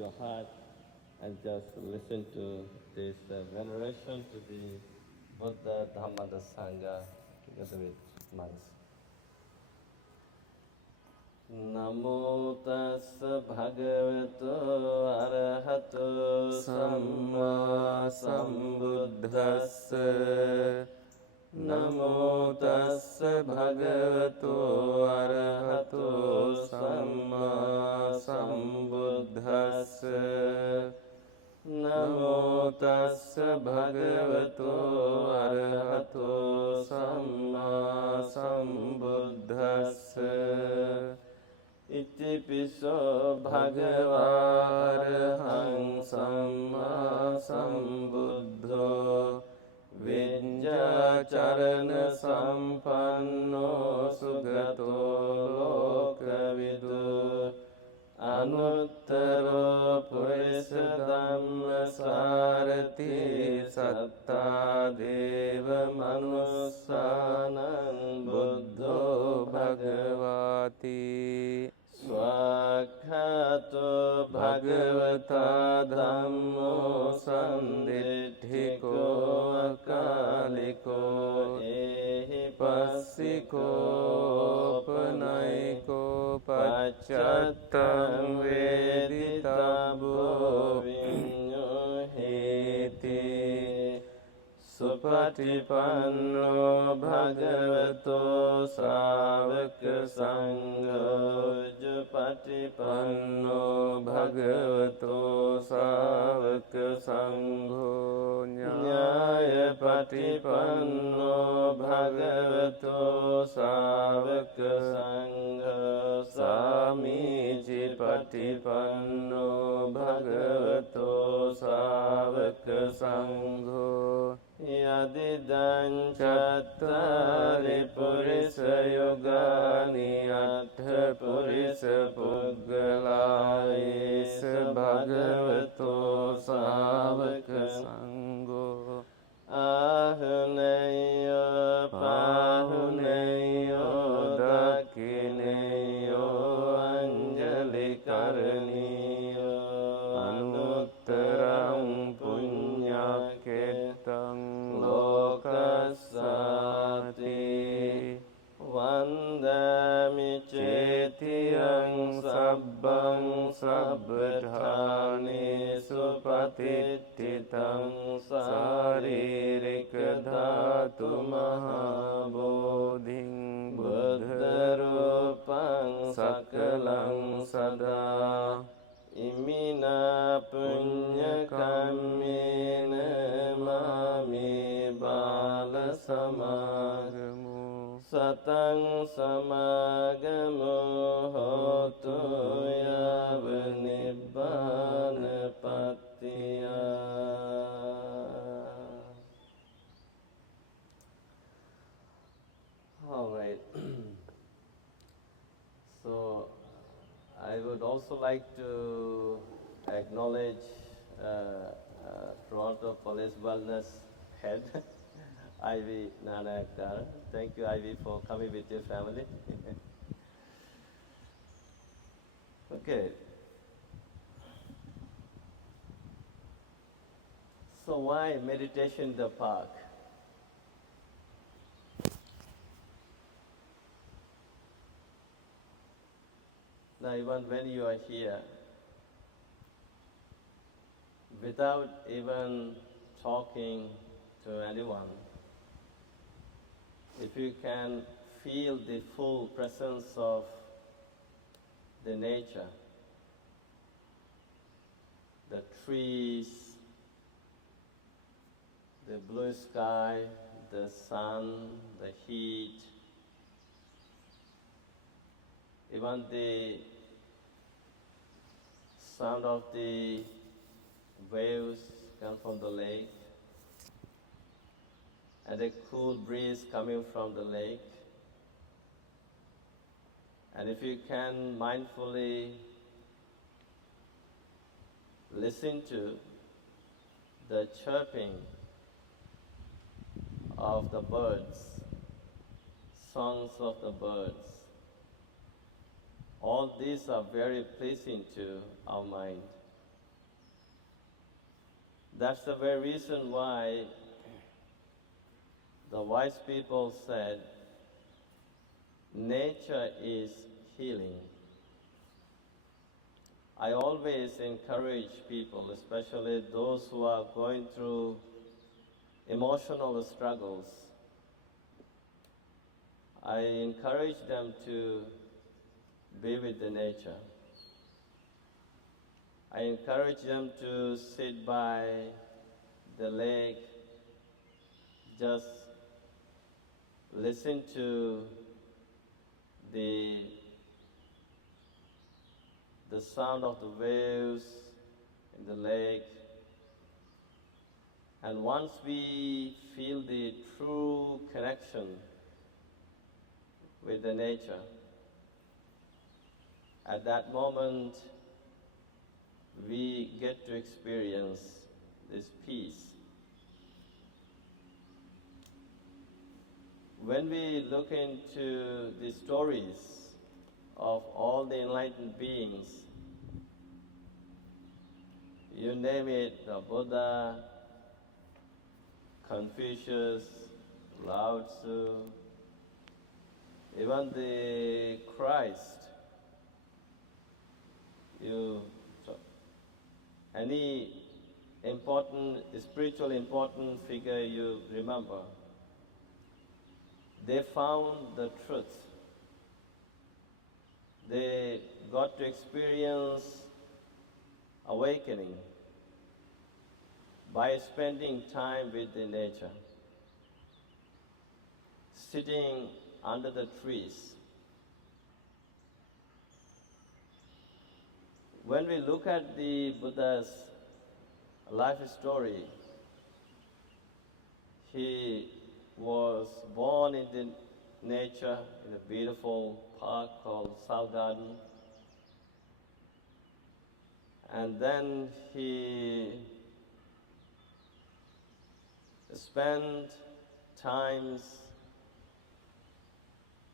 your heart and just listen to this veneration to the Buddha, Dhamma, the Sangha together with monks. Namo tassa bhagavato arahato samma sambuddhassa. Namo tassa bhagavato arahato samma sambuddhassa. Namo tassa bhagavato arahato samma sambuddhassa. Iti piso bhagava arahang samma sambuddho Vijjacharana sampanno sugato lokavidu Anuttaro purisa dhamma sarati satta deva manussanam buddho bhagavati Swakhato bhagavata dhammo sanditthiko akaliko ehi passiko panaiko paccattam veditabbo vinyoheti Supatipanno bhagavato sāvaka sangho Jupatipanno bhagavato sāvaka sangho Nyaya patipanno bhagavato sāvaka sangho Samiji patipanno bhagavato sāvaka sangho Yadidang cattari purisa yogani attha purisa puggala esa bhagavato sāvaka sangho Ahuneyo pahuneyo dakineyo anjali karaniyo anuttarang punyaketang lokasati Vandami cetiyang sabbang sabbadhani supatititang saririka dhatu mahabodhing buddharupang sakalang sada Imina punya kamena mami bala samagamu Satang samagamu hotu yava nibbana patiya All right. So I would also like to acknowledge Toronto Police Wellness Head, Ivy Nanakar. Thank you, Ivy, for coming with your family. Okay. So why meditation in the park? Now, even when you are here, without even talking to anyone, if you can feel the full presence of the nature, the trees, the blue sky, the sun, the heat, even the sound of the waves come from the lake, and the cool breeze coming from the lake. And if you can mindfully listen to the chirping of the birds, songs of the birds, all these are very pleasing to our mind. That's the very reason why the wise people said nature is healing. I always encourage people, especially those who are going through emotional struggles. I encourage them to be with the nature. I encourage them to sit by the lake, just listen to the sound of the waves in the lake. And once we feel the true connection with the nature, at that moment we get to experience this peace. When we look into the stories of all the enlightened beings, you name it, the Buddha, Confucius, Lao Tzu, even the Christ, any spiritual important figure you remember, they found the truth. They got to experience awakening by spending time with the nature, sitting under the trees. When we look at the Buddha's life story, he was born in the nature in a beautiful park called Sao Garden. And then he spent times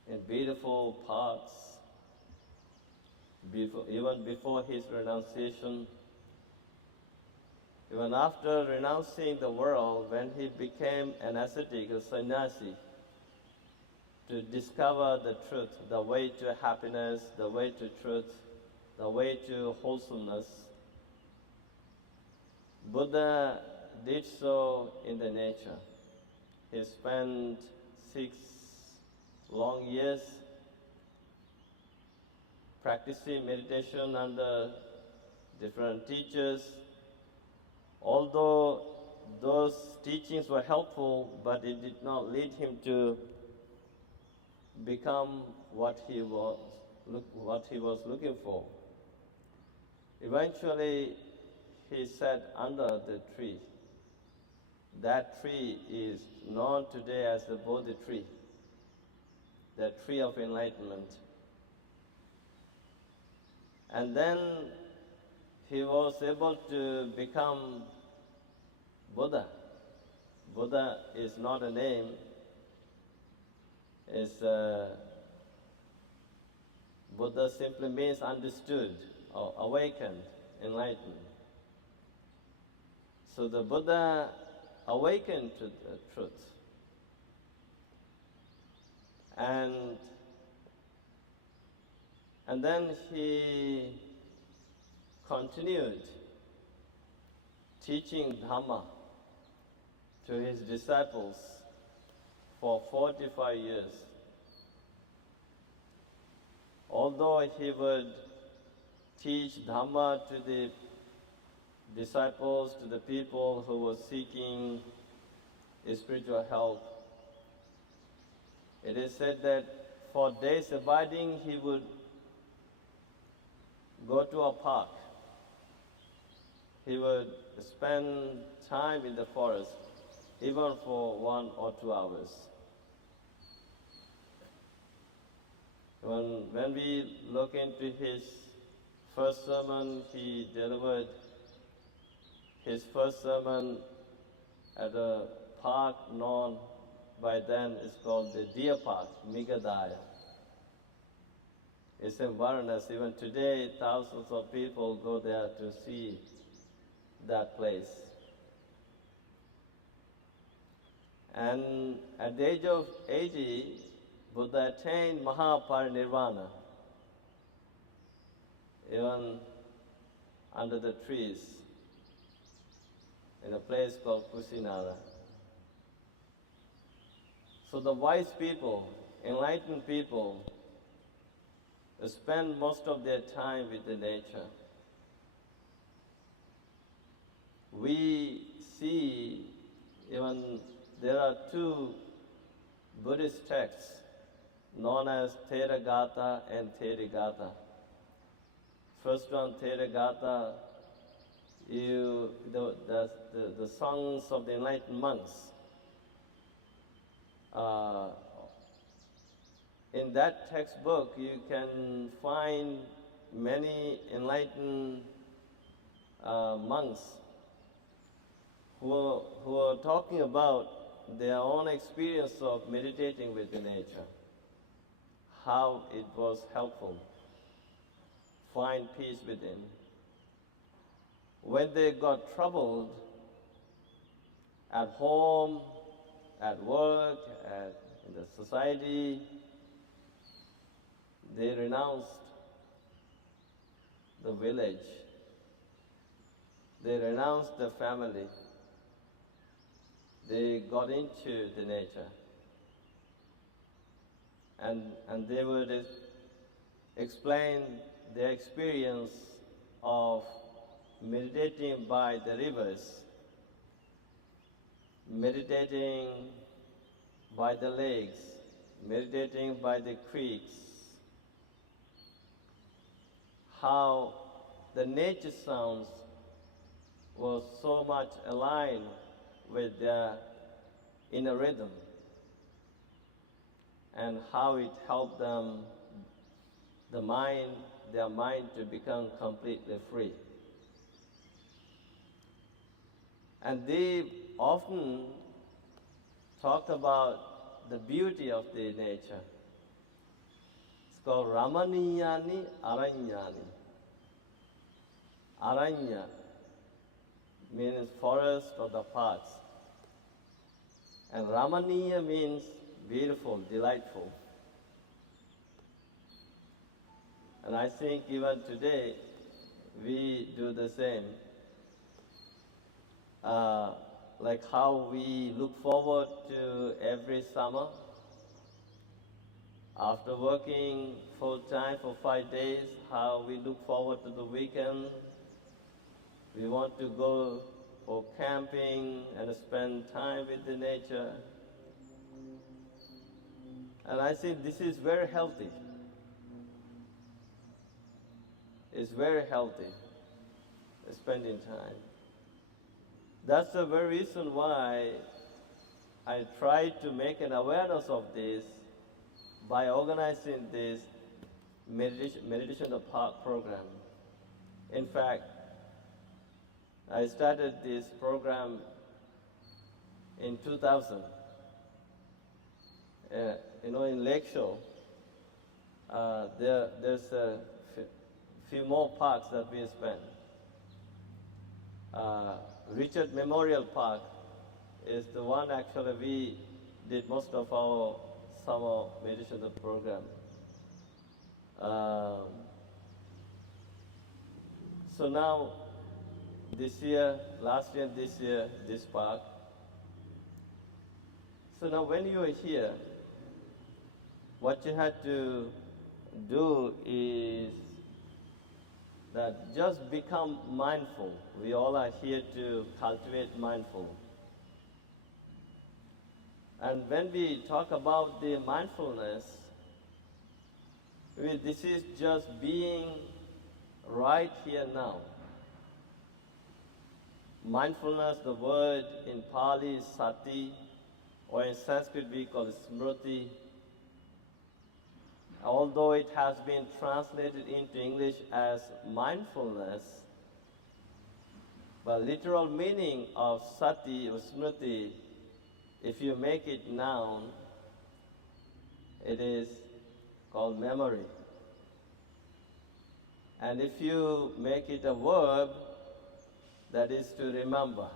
in beautiful parks, even before his renunciation. Even after renouncing the world, when he became an ascetic, a sannyasi, to discover the truth, the way to happiness, the way to truth, the way to wholesomeness, Buddha did so in the nature. He spent 6 long years practicing meditation under different teachers. Although those teachings were helpful, but it did not lead him to become what he was looking for. Eventually, he sat under the tree. That tree is known today as the Bodhi tree, the tree of enlightenment. And then he was able to become Buddha. Buddha is not a name, Buddha simply means understood or awakened, enlightened. So the Buddha awakened to the truth. And then he continued teaching Dhamma to his disciples for 45 years. Although he would teach Dhamma to the disciples, to the people who were seeking spiritual help, it is said that for days abiding he would go to a park. He would spend time in the forest, even for 1 or 2 hours. When we look into his first sermon, he delivered his first sermon at a park known by then, it's called the Deer Park, Migadaya. It's in Varanasi. Even today, thousands of people go there to see that place. And at the age of 80, Buddha attained Mahaparinirvana, even under the trees in a place called Kusinara. So the wise people, enlightened people, spend most of their time with the nature. We see even there are two Buddhist texts known as Theragatha and Therigatha. First one, Theragatha, the songs of the enlightened monks. In that textbook, you can find many enlightened monks who are talking about their own experience of meditating with the nature, how it was helpful, find peace within. When they got troubled at home, at work, in the society, they renounced the village, they renounced the family, they got into the nature. And they would explain their experience of meditating by the rivers, meditating by the lakes, meditating by the creeks, how the nature sounds was so much aligned with their inner rhythm, and how it helped them, their mind to become completely free. And they often talked about the beauty of the nature. It's called Ramaniyani Aranyani. Aranya means forest or the paths. And Ramaniya means beautiful, delightful. And I think even today, we do the same. Like how we look forward to every summer. After working full time for 5 days, how we look forward to the weekend. We want to go for camping and spend time with the nature. And I think this is very healthy. It's very healthy, spending time. That's the very reason why I try to make an awareness of this by organizing this meditation the park program. In fact, I started this program in 2000. In Lakeshore, there's a few more parks that we spend. Richard Memorial Park is the one actually we did most of our summer meditation program. So now, this year, last year, this year, this park. So now when you are here, what you had to do is that just become mindful. We all are here to cultivate mindful. And when we talk about the mindfulness, this is just being right here now. Mindfulness, the word in Pali is sati, or in Sanskrit we call it smriti. Although it has been translated into English as mindfulness, but literal meaning of sati or smriti, if you make it noun, it is called memory. And if you make it a verb, that is to remember.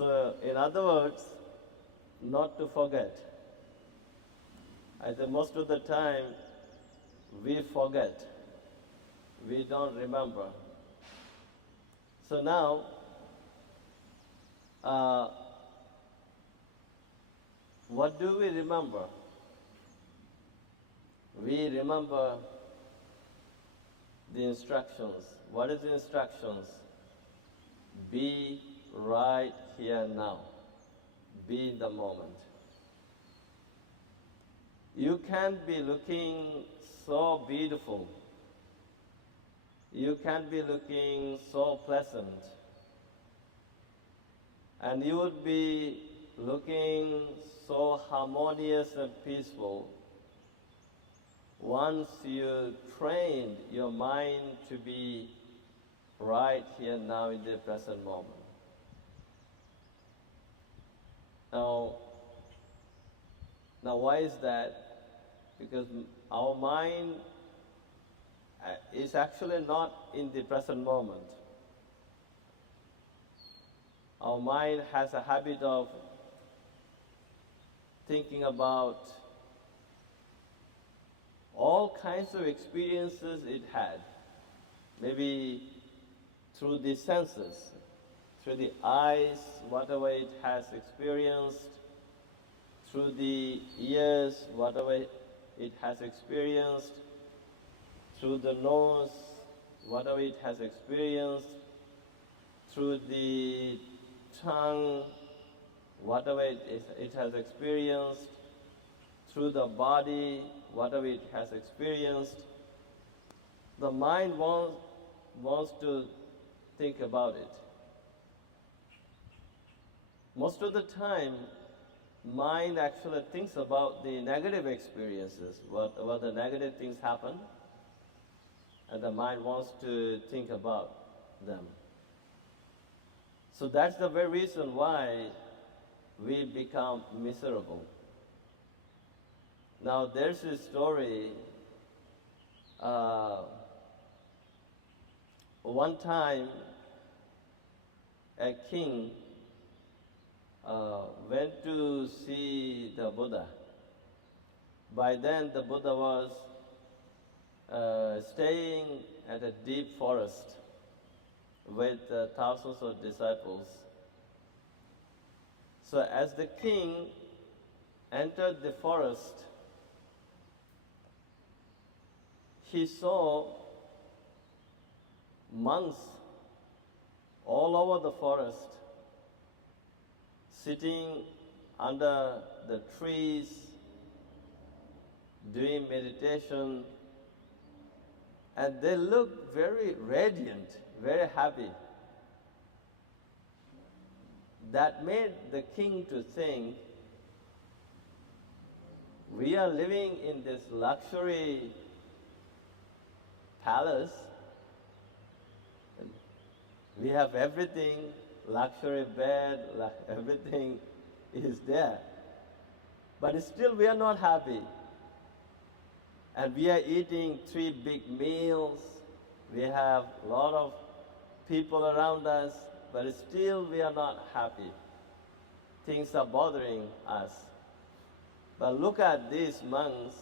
So, in other words, not to forget. I think most of the time we forget, we don't remember. So now, what do we remember? We remember the instructions. What is the instructions? Be right here now. Be in the moment. You can be looking so beautiful. You can be looking so pleasant. And you would be looking so harmonious and peaceful once you trained your mind to be right here now in the present moment. Now why is that? Because our mind is actually not in the present moment. Our mind has a habit of thinking about all kinds of experiences it had, maybe through the senses, through the eyes, whatever it has experienced, through the ears, whatever it has experienced, through the nose, whatever it has experienced, through the tongue, whatever it has experienced, through the body, whatever it has experienced. The mind wants to think about it. Most of the time, mind actually thinks about the negative experiences, what the negative things happen, and the mind wants to think about them. So that's the very reason why we become miserable. Now there's a story. One time, a king went to see the Buddha. By then, the Buddha was staying at a deep forest with thousands of disciples. So as the king entered the forest, he saw monks all over the forest, sitting under the trees, doing meditation, and they looked very radiant, very happy. That made the king to think, we are living in this luxury palace. We have everything, luxury bed, everything is there. But still we are not happy. And we are eating 3 big meals. We have a lot of people around us, but still we are not happy. Things are bothering us. But look at these monks.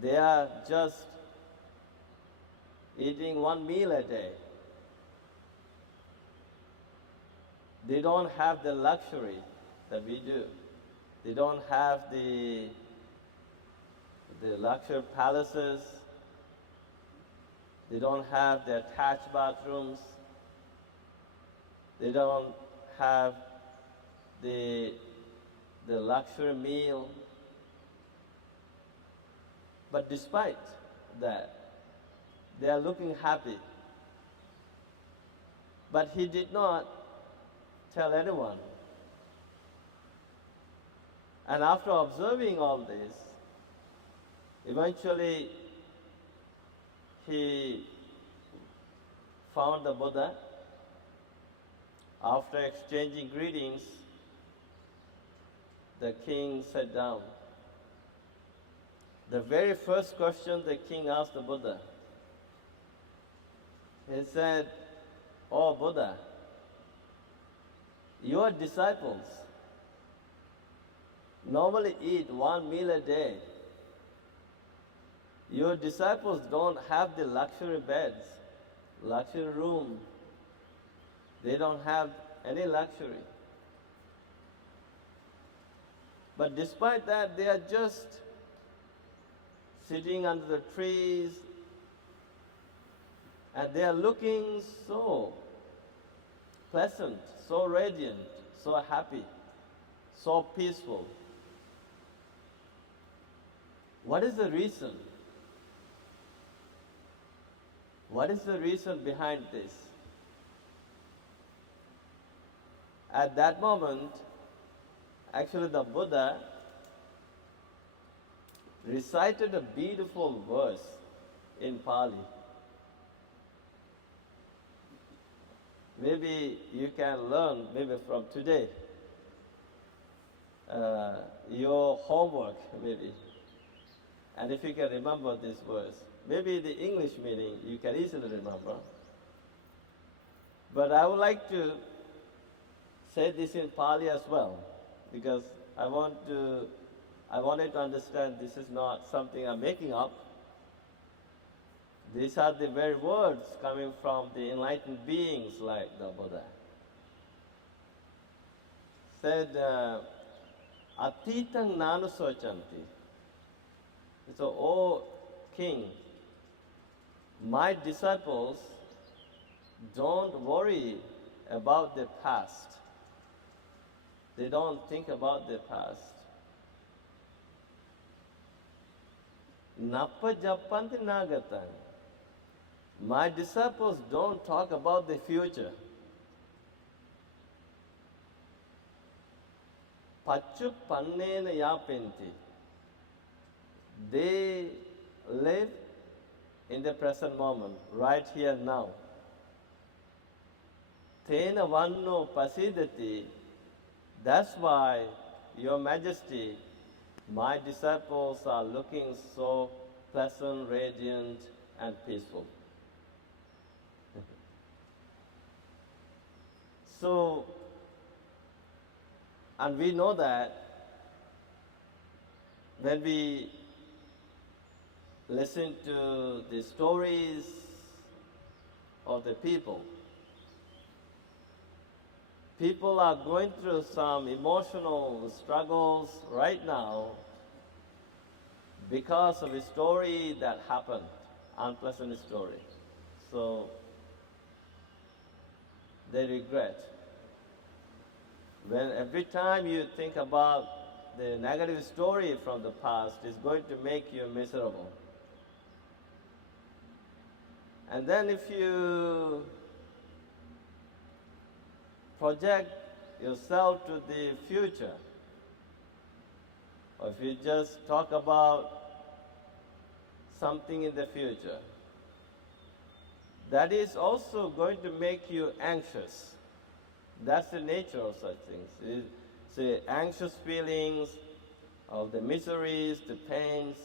They are just eating 1 meal a day. They don't have the luxury that we do. They don't have the luxury palaces. They don't have the attached bathrooms. They don't have the luxury meal. But despite that, they are looking happy. But he did not tell anyone. And after observing all this, eventually he found the Buddha. After exchanging greetings, the king sat down. The very first question the king asked the Buddha, he said, "Oh Buddha, Your disciples normally eat one meal a day. Your disciples don't have the luxury beds, luxury room. They don't have any luxury. But despite that, they are just sitting under the trees and they are looking so pleasant, so radiant, so happy, so peaceful. What is the reason? What is the reason behind this? At that moment, actually the Buddha recited a beautiful verse in Pali. Maybe you can learn, maybe from today, your homework, maybe. And if you can remember this verse, maybe the English meaning you can easily remember. But I would like to say this in Pali as well, because I wanted to understand this is not something I'm making up. These are the very words coming from the enlightened beings like the Buddha. Said, Atitang nanusochanti. So, O King, my disciples don't worry about the past. They don't think about the past. Nappa jappanti nagatang. My disciples don't talk about the future. Pachu pannena yapenti. They live in the present moment, right here now. Tena vanno pasidati. That's why, Your Majesty, my disciples are looking so pleasant, radiant, and peaceful. So, and we know that when we listen to the stories of the people, people are going through some emotional struggles right now because of a story that happened, unpleasant story. So they regret. When every time you think about the negative story from the past, it's going to make you miserable. And then if you project yourself to the future, or if you just talk about something in the future, that is also going to make you anxious. That's the nature of such things. It's anxious feelings of the miseries, the pains,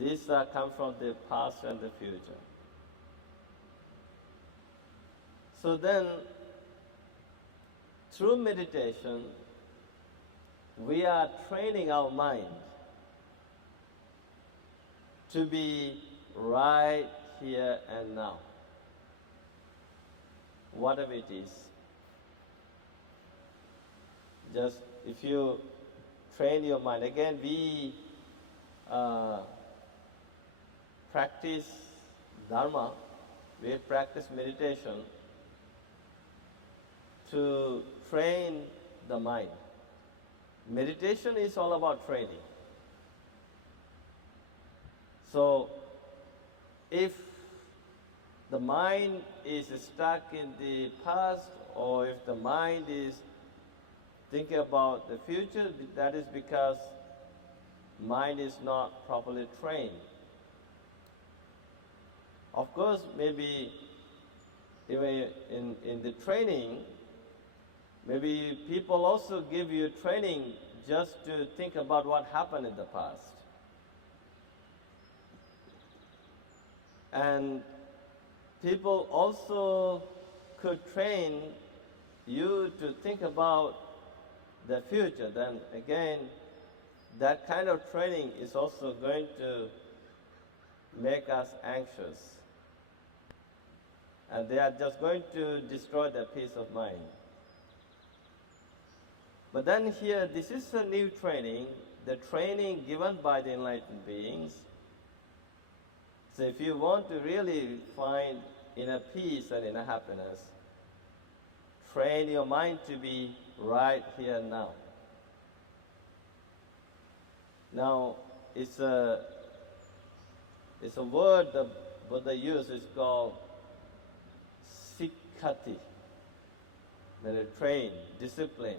these come from the past and the future. So then, through meditation, we are training our mind to be right here and now, whatever it is. Just if you train your mind, again we practice Dharma, we practice meditation to train the mind. Meditation is all about training. So, if the mind is stuck in the past, or if the mind is thinking about the future, that is because mind is not properly trained. Of course, maybe even in the training, maybe people also give you training just to think about what happened in the past. And people also could train you to think about the future, then again, that kind of training is also going to make us anxious. And they are just going to destroy the peace of mind. But then here, this is a new training, the training given by the enlightened beings. So if you want to really find inner peace and inner happiness, train your mind to be right here and now. Now, it's a word the Buddha uses called sikkati, that is train, discipline,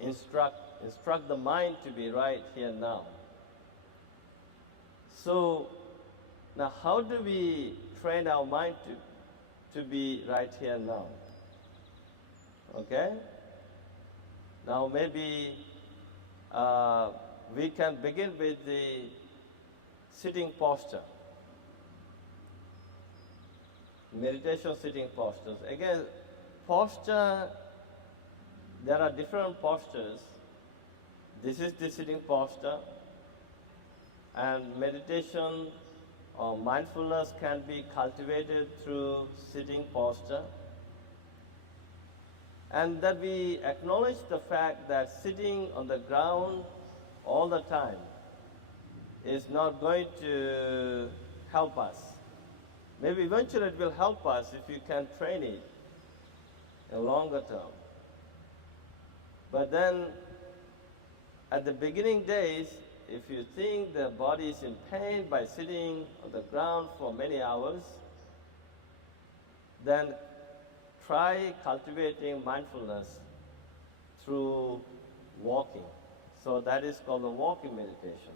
instruct the mind to be right here and now. So, now how do we train our mind to be right here and now? Okay? Now maybe we can begin with the sitting posture. Meditation sitting postures. Again, posture, there are different postures. This is the sitting posture. And meditation or mindfulness can be cultivated through sitting posture. And that we acknowledge the fact that sitting on the ground all the time is not going to help us. Maybe eventually it will help us if you can train it in longer term. But then, at the beginning days, if you think the body is in pain by sitting on the ground for many hours, then try cultivating mindfulness through walking. So that is called the walking meditation.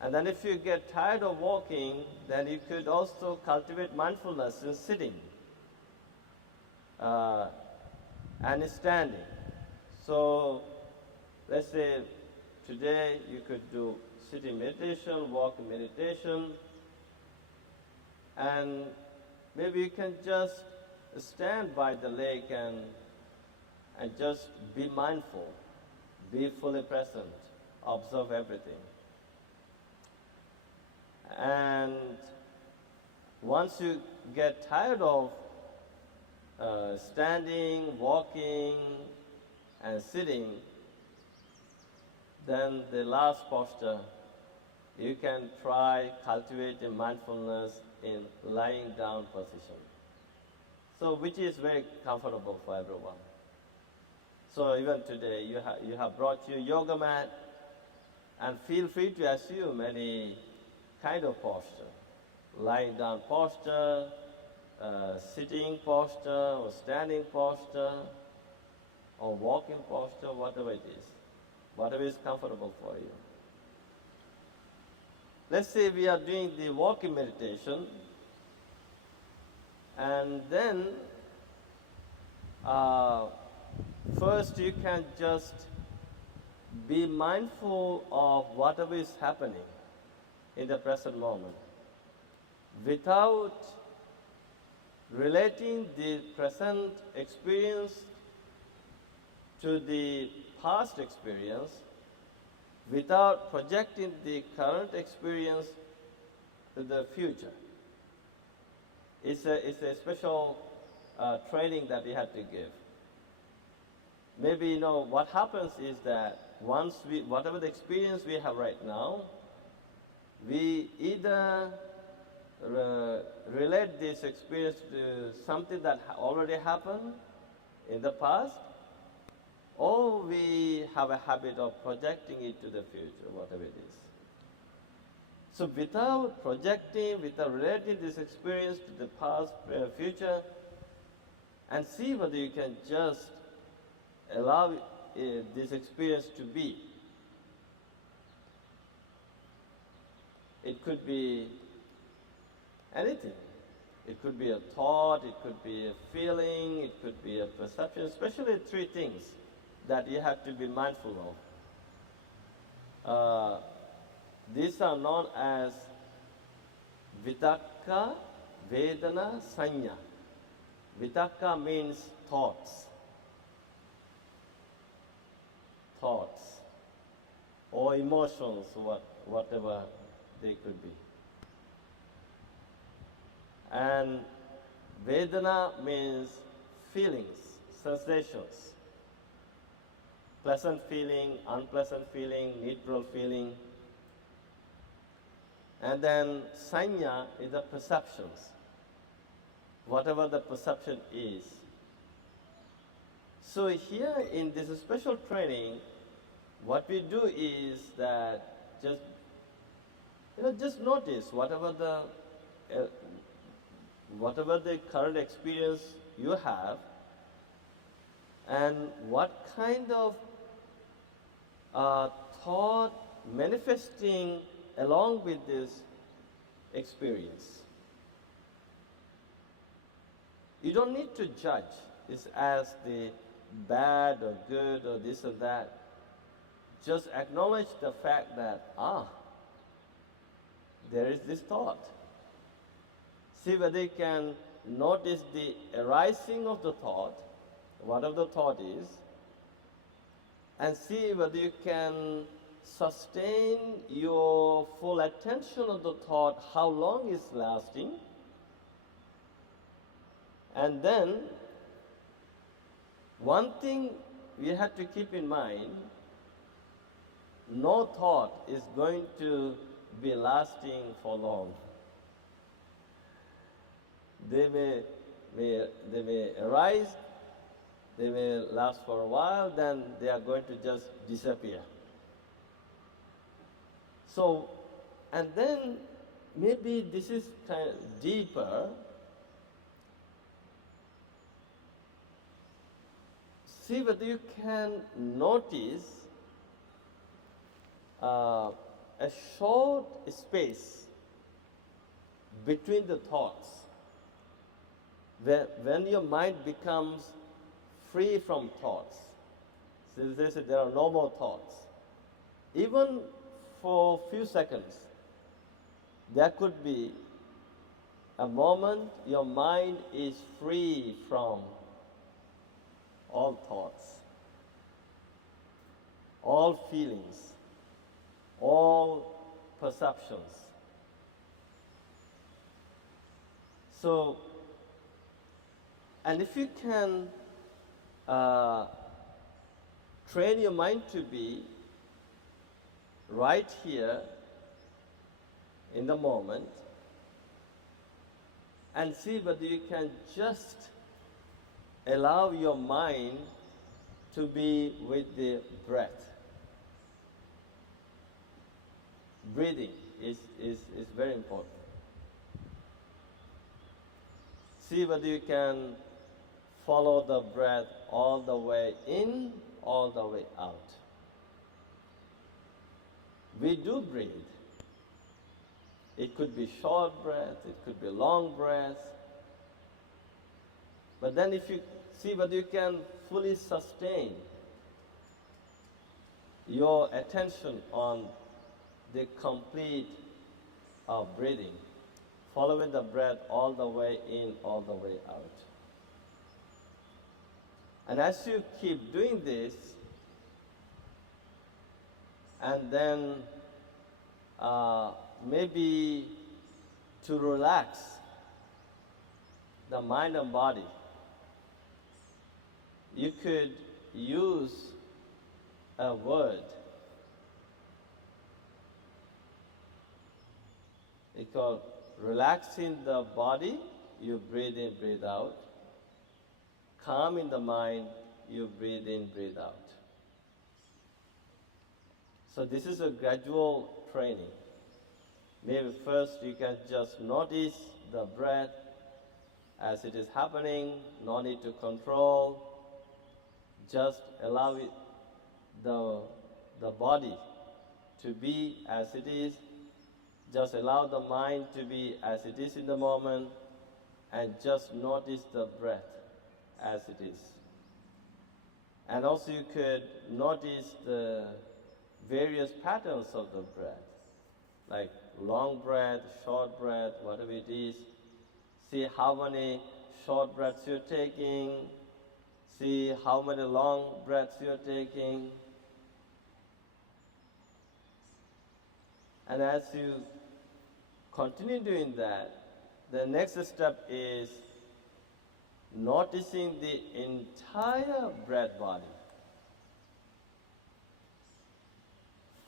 And then if you get tired of walking, then you could also cultivate mindfulness in sitting and in standing. So let's say today you could do sitting meditation, walking meditation, and maybe you can just stand by the lake and just be mindful, be fully present, observe everything. And once you get tired of standing, walking, and sitting, then the last posture, you can try cultivating mindfulness in lying down position. So which is very comfortable for everyone. So even today, you have brought your yoga mat, and feel free to assume any kind of posture. Lying down posture, sitting posture, or standing posture, or walking posture, whatever it is. Whatever is comfortable for you. Let's say we are doing the walking meditation, and then first you can just be mindful of whatever is happening in the present moment without relating the present experience to the past experience, without projecting the current experience to the future. It's a special training that we have to give. Maybe, what happens is that once whatever the experience we have right now, we either relate this experience to something that already happened in the past, or we have a habit of projecting it to the future, whatever it is. So without projecting, without relating this experience to the past, future, and see whether you can just allow this experience to be. It could be anything. It could be a thought, it could be a feeling, it could be a perception, especially three things that you have to be mindful of. These are known as Vitakka, Vedana, Sanya. Vitakka means thoughts. Thoughts or emotions, whatever they could be. And Vedana means feelings, sensations. Pleasant feeling, unpleasant feeling, neutral feeling. And then Sanya is the perceptions, whatever the perception is. So here in this special training, what we do is that just notice whatever the current experience you have, and what kind of thought manifesting along with this experience. You don't need to judge this as the bad or good or this or that. Just acknowledge the fact that, there is this thought. See whether you can notice the arising of the thought, whatever the thought is, and see whether you can sustain your full attention on the thought, how long it's lasting. And then, one thing we have to keep in mind, no thought is going to be lasting for long. They may arise, they may last for a while, then they are going to just disappear. So, and then maybe this is kind of deeper. See whether you can notice a short space between the thoughts. When your mind becomes free from thoughts, so they say there are no more thoughts. Even for a few seconds, there could be a moment your mind is free from all thoughts, all feelings, all perceptions. So, and if you can train your mind to be right here in the moment, and see whether you can just allow your mind to be with the breath. Breathing is very important. See whether you can follow the breath all the way in, all the way out. We do breathe. It could be short breath, it could be long breath. But then if you see whether you can fully sustain your attention on the complete breathing, following the breath all the way in, all the way out. And as you keep doing this, and then maybe to relax the mind and body, you could use a word. It's called relaxing the body, you breathe in, breathe out. Calm in the mind, you breathe in, breathe out. So this is a gradual training. Maybe first you can just notice the breath as it is happening, no need to control. Just allow it, the body to be as it is. Just allow the mind to be as it is in the moment, and just notice the breath as it is. And also you could notice the various patterns of the breath, like long breath, short breath, whatever it is. See how many short breaths you're taking. See how many long breaths you're taking. And as you continue doing that, the next step is noticing the entire breath body.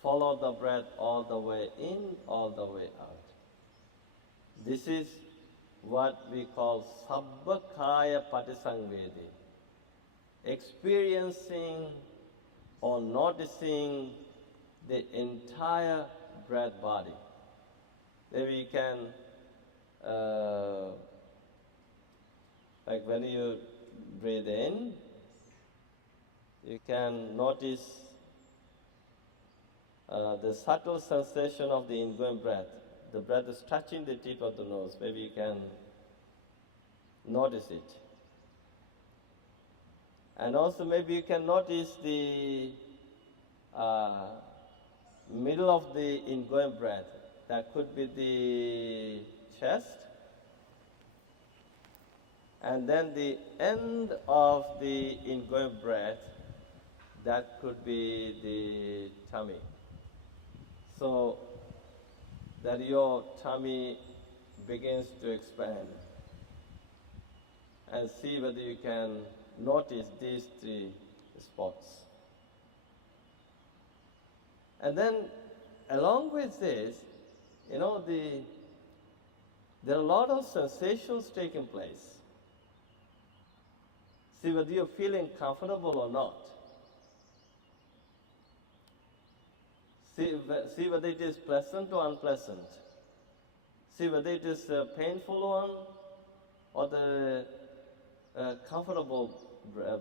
Follow the breath all the way in, all the way out. This is what we call Sabbakaya Patisangvedi. Experiencing or noticing the entire breath body. Maybe you can, like when you breathe in, you can notice the subtle sensation of the ingoing breath. The breath is touching the tip of the nose. Maybe you can notice it. And also maybe you can notice the middle of the ingoing breath. That could be the chest. And then the end of the ingoing breath, that could be the tummy. So that your tummy begins to expand. And see whether you can notice these three spots. And then along with this, there are a lot of sensations taking place. See whether you're feeling comfortable or not. See whether it is pleasant or unpleasant. See whether it is a painful one or the comfortable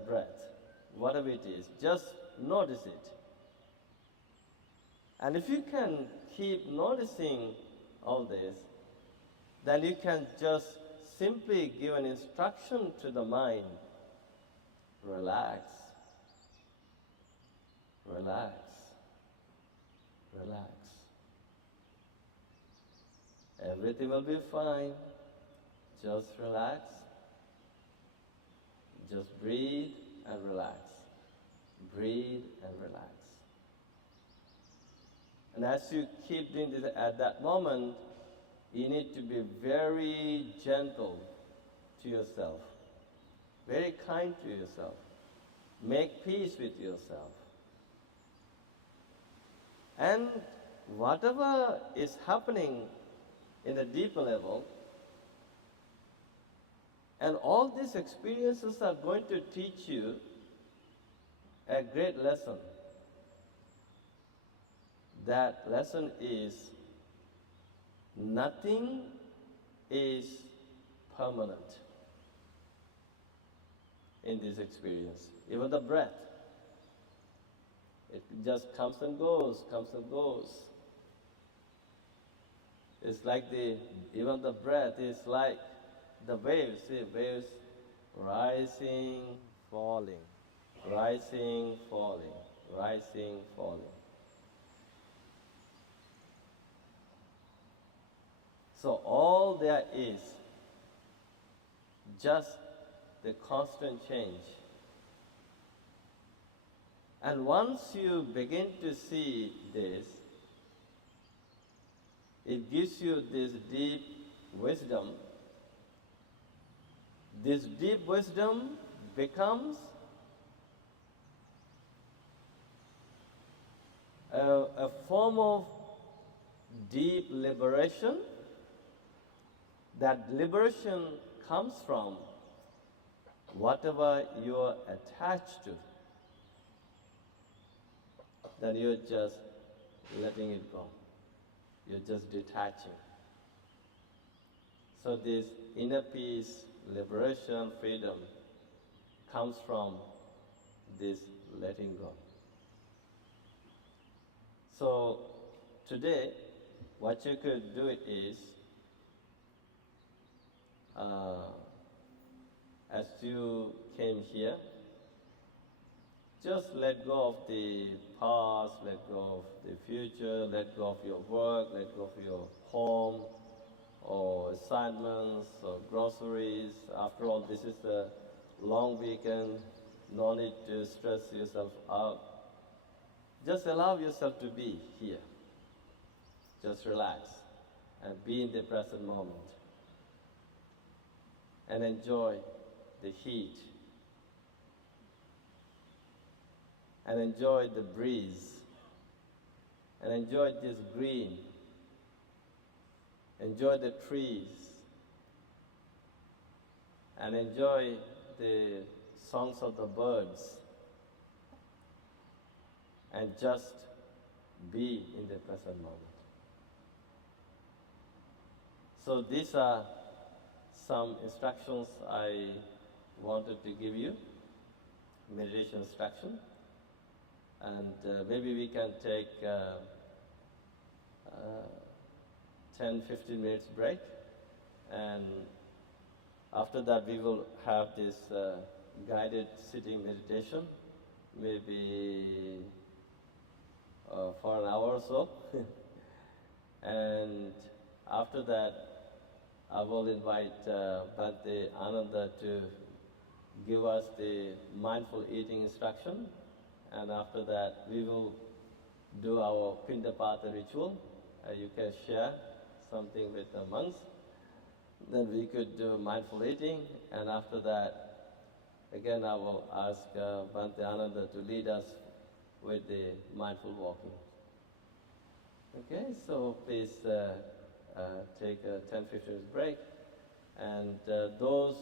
breath. Whatever it is, just notice it. And if you can keep noticing all this, then you can just simply give an instruction to the mind. Relax. Relax. Relax. Everything will be fine. Just relax. Just breathe and relax. Breathe and relax. And as you keep doing this at that moment, you need to be very gentle to yourself, very kind to yourself. Make peace with yourself. And whatever is happening in a deeper level, and all these experiences are going to teach you a great lesson. That lesson is nothing is permanent in this experience. Even the breath. It just comes and goes, comes and goes. It's like even the breath is like the waves. See, waves rising, falling, rising, falling, rising, falling. So all there is just the constant change. And once you begin to see this, it gives you this deep wisdom. This deep wisdom becomes a form of deep liberation. That liberation comes from whatever you are attached to. Then you're just letting it go. You're just detaching. So this inner peace, liberation, freedom comes from this letting go. So today, what you could do is, as you came here, just let go of the past, let go of the future, let go of your work, let go of your home, or assignments or groceries. After all, this is a long weekend. No need to stress yourself out. Just allow yourself to be here. Just relax and be in the present moment. And enjoy the heat. And enjoy the breeze. And enjoy this green. Enjoy the trees. And enjoy the songs of the birds. And just be in the present moment. So these are some instructions I wanted to give you, meditation instruction. And maybe we can take 10-15 minutes break. And after that, we will have this guided sitting meditation, maybe for an hour or so. And after that, I will invite Bhante Ananda to give us the mindful eating instruction. And after that, we will do our Pindapata ritual. You can share something with the monks. Then we could do mindful eating. And after that, again, I will ask Bhante Ananda to lead us with the mindful walking. Okay, so please take a 10-15 minutes break. And those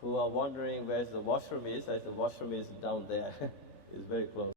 who are wondering where the washroom is, I said the washroom is down there. It's very close.